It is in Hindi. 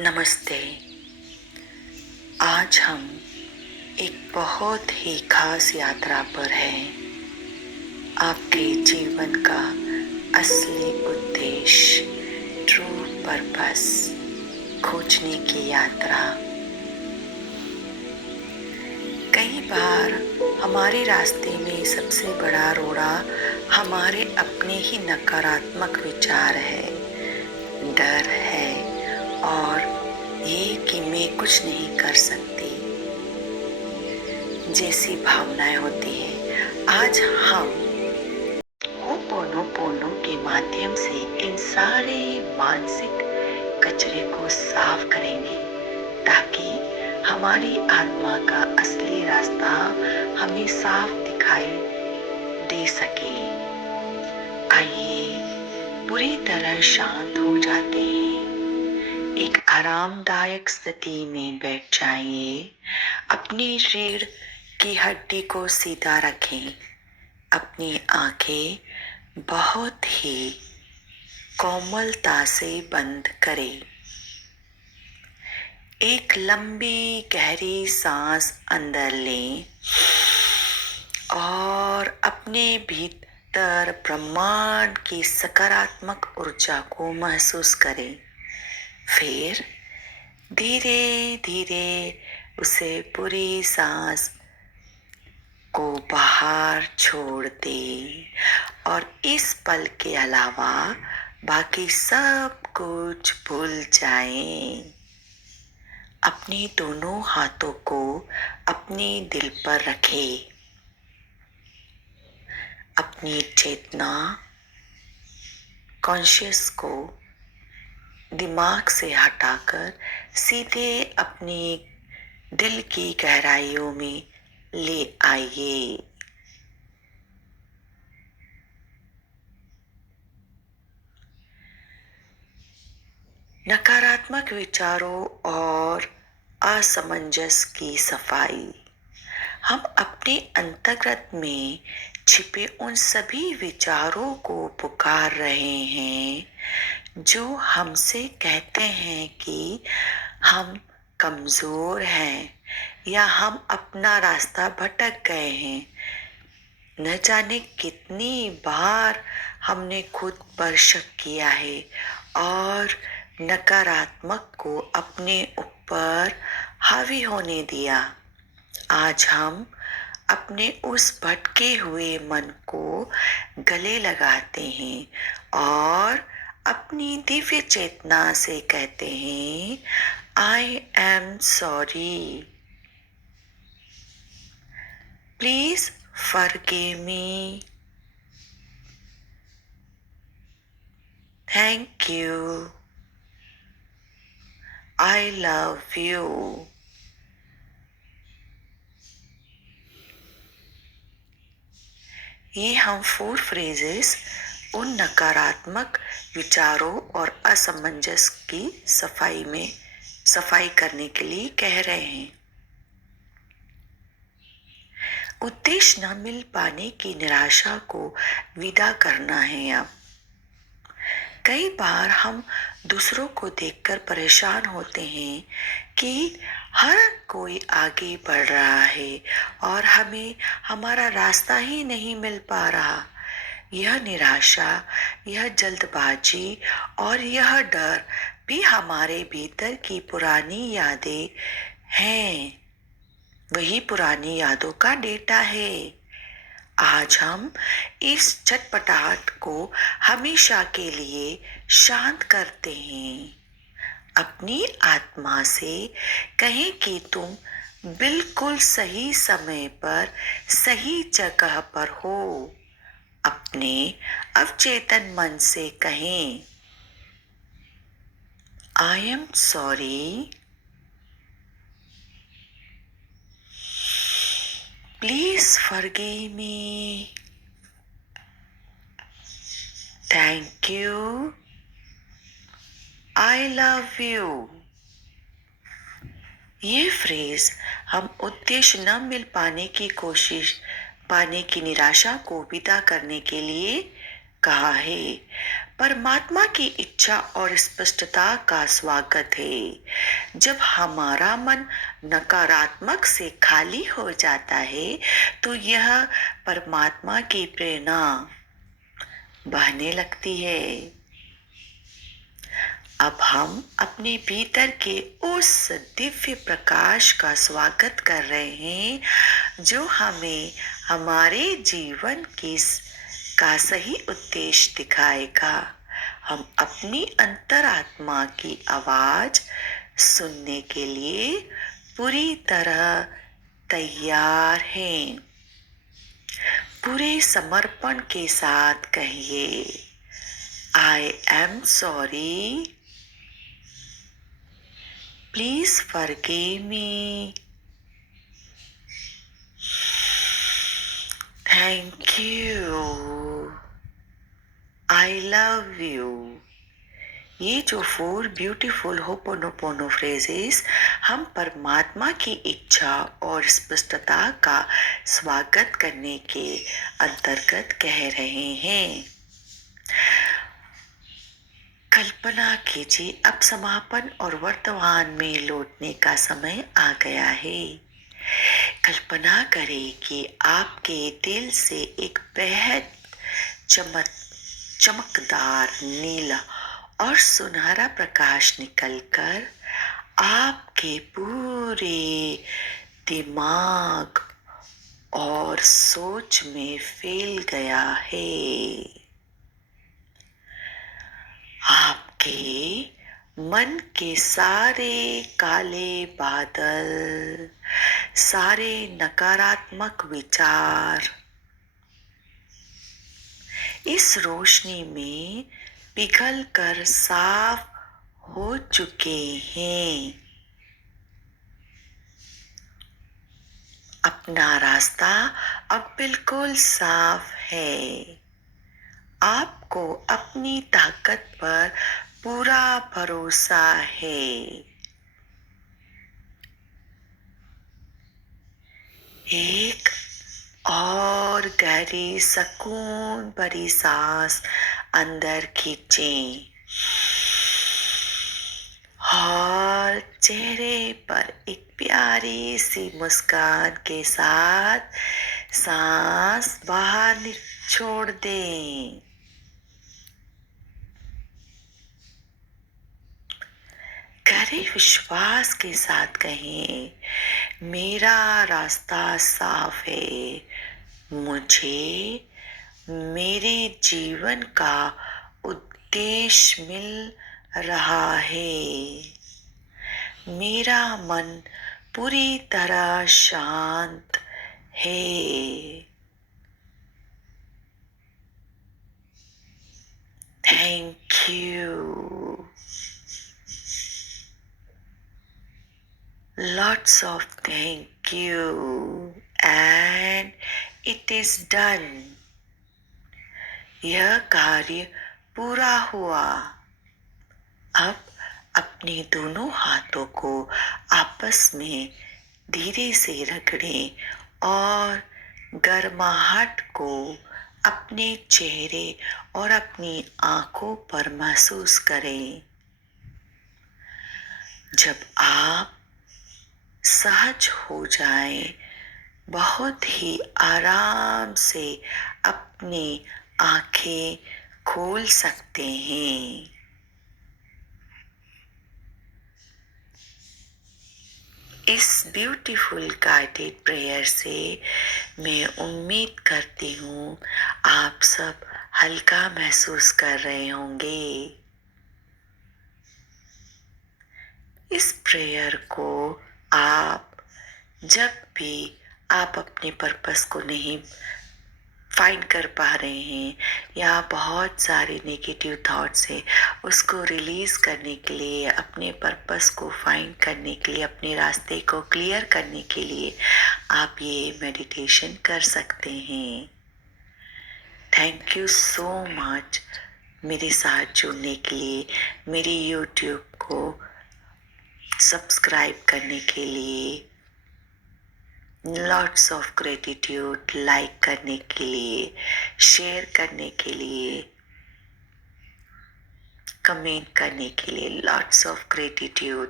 नमस्ते। आज हम एक बहुत ही खास यात्रा पर हैं। आपके जीवन का असली उद्देश्य, ट्रू पर्पस खोजने की यात्रा। कई बार हमारे रास्ते में सबसे बड़ा रोड़ा हमारे अपने ही नकारात्मक विचार है, डर है और ये कि मैं कुछ नहीं कर सकती जैसी भावनाएं होती है। आज हम होपोनोपोनो के माध्यम से इन सारे मानसिक कचरे को साफ करेंगे ताकि हमारी आत्मा का असली रास्ता हमें साफ दिखाई दे सके। आइए पूरी तरह शांत हो जाते हैं। एक आरामदायक स्थिति में बैठ जाइए। अपनी रीढ़ की हड्डी को सीधा रखें। अपनी आंखें बहुत ही कोमलता से बंद करें। एक लंबी गहरी सांस अंदर लें और अपने भीतर ब्रह्मांड की सकारात्मक ऊर्जा को महसूस करें। फिर धीरे धीरे उसे पूरी सांस को बाहर छोड़ दे और इस पल के अलावा बाकी सब कुछ भूल जाएं। अपने दोनों हाथों को अपने दिल पर रखें। अपनी चेतना कॉन्शियस को दिमाग से हटाकर सीधे अपने दिल की गहराइयों में ले आइए। नकारात्मक विचारों और असमंजस की सफाई। हम अपने अंतर्गत में छिपे उन सभी विचारों को पुकार रहे हैं जो हमसे कहते हैं कि हम कमजोर हैं या हम अपना रास्ता भटक गए हैं। न जाने कितनी बार हमने खुद पर शक किया है और नकारात्मक को अपने ऊपर हावी होने दिया। आज हम अपने उस भटके हुए मन को गले लगाते हैं और अपनी दिव्य चेतना से कहते हैं, I am sorry, please forgive me, thank you, I love you. ये हम 4 फ्रेजेस उन नकारात्मक विचारों और असमंजस की सफाई करने के लिए कह रहे हैं। उद्देश्य न मिल पाने की निराशा को विदा करना है। अब कई बार हम दूसरों को देखकर परेशान होते हैं कि हर कोई आगे बढ़ रहा है और हमें हमारा रास्ता ही नहीं मिल पा रहा। यह निराशा, यह जल्दबाजी और यह डर भी हमारे भीतर की पुरानी यादें हैं। वही पुरानी यादों का डेटा है। आज हम इस छटपटाहट को हमेशा के लिए शांत करते हैं। अपनी आत्मा से कहें कि तुम बिल्कुल सही समय पर सही जगह पर हो। अपने अवचेतन मन से कहें, I am sorry, please forgive me, thank you, I love you. ये फ्रेज हम उद्देश्य न मिल पाने की निराशा को विदा करने के लिए कहा है। परमात्मा की इच्छा और स्पष्टता का स्वागत है। जब हमारा मन नकारात्मक से खाली हो जाता है तो यह परमात्मा की प्रेरणा बहने लगती है। अब हम अपने भीतर के उस दिव्य प्रकाश का स्वागत कर रहे हैं जो हमें हमारे जीवन का सही उद्देश्य दिखाएगा। हम अपनी अंतरात्मा की आवाज सुनने के लिए पूरी तरह तैयार हैं। पूरे समर्पण के साथ कहिए, I am sorry, please forgive me, thank you, I love you. ये जो 4 ब्यूटीफुल होपोनोपोनो फ्रेजेस हम परमात्मा की इच्छा और स्पष्टता का स्वागत करने के अंतर्गत कह रहे हैं। कल्पना कीजिए अब समापन और वर्तमान में लौटने का समय आ गया है। कल्पना करें कि आपके दिल से एक बेहद चमकदार नीला और सुनहरा प्रकाश निकलकर आपके पूरे दिमाग और सोच में फैल गया है। आपके मन के सारे काले बादल, सारे नकारात्मक विचार इस रोशनी में पिघल कर साफ हो चुके हैं। अपना रास्ता अब बिल्कुल साफ है। आपको अपनी ताकत पर पूरा भरोसा है। एक और गहरी सुकून भरी सांस अंदर खींचें और चेहरे पर एक प्यारी सी मुस्कान के साथ सांस बाहर छोड़ दें। गहरे विश्वास के साथ कहें, मेरा रास्ता साफ है। मुझे मेरे जीवन का उद्देश्य मिल रहा है। मेरा मन पूरी तरह शांत है। Thank you. Lots of thank you and it is done. यह कार्य पूरा हुआ। अब अपने दोनों हाथों को आपस में धीरे से रगड़ें और गर्माहट को अपने चेहरे और अपनी आंखों पर महसूस करें। जब आप सहज हो जाए, बहुत ही आराम से अपनी आंखें खोल सकते हैं। इस ब्यूटीफुल गाइडेड प्रेयर से मैं उम्मीद करती हूँ आप सब हल्का महसूस कर रहे होंगे। इस प्रेयर को आप जब भी आप अपने पर्पस को नहीं फाइंड कर पा रहे हैं या बहुत सारे नेगेटिव थॉट्स हैं, उसको रिलीज करने के लिए, अपने पर्पस को फाइंड करने के लिए, अपने रास्ते को क्लियर करने के लिए आप ये मेडिटेशन कर सकते हैं। थैंक यू सो मच मेरे साथ जुड़ने के लिए, मेरी यूट्यूब को सब्सक्राइब करने के लिए, लॉट्स ऑफ ग्रेटिट्यूड, लाइक करने के लिए, शेयर करने के लिए। कमेंट करने के लिए। Lots of gratitude.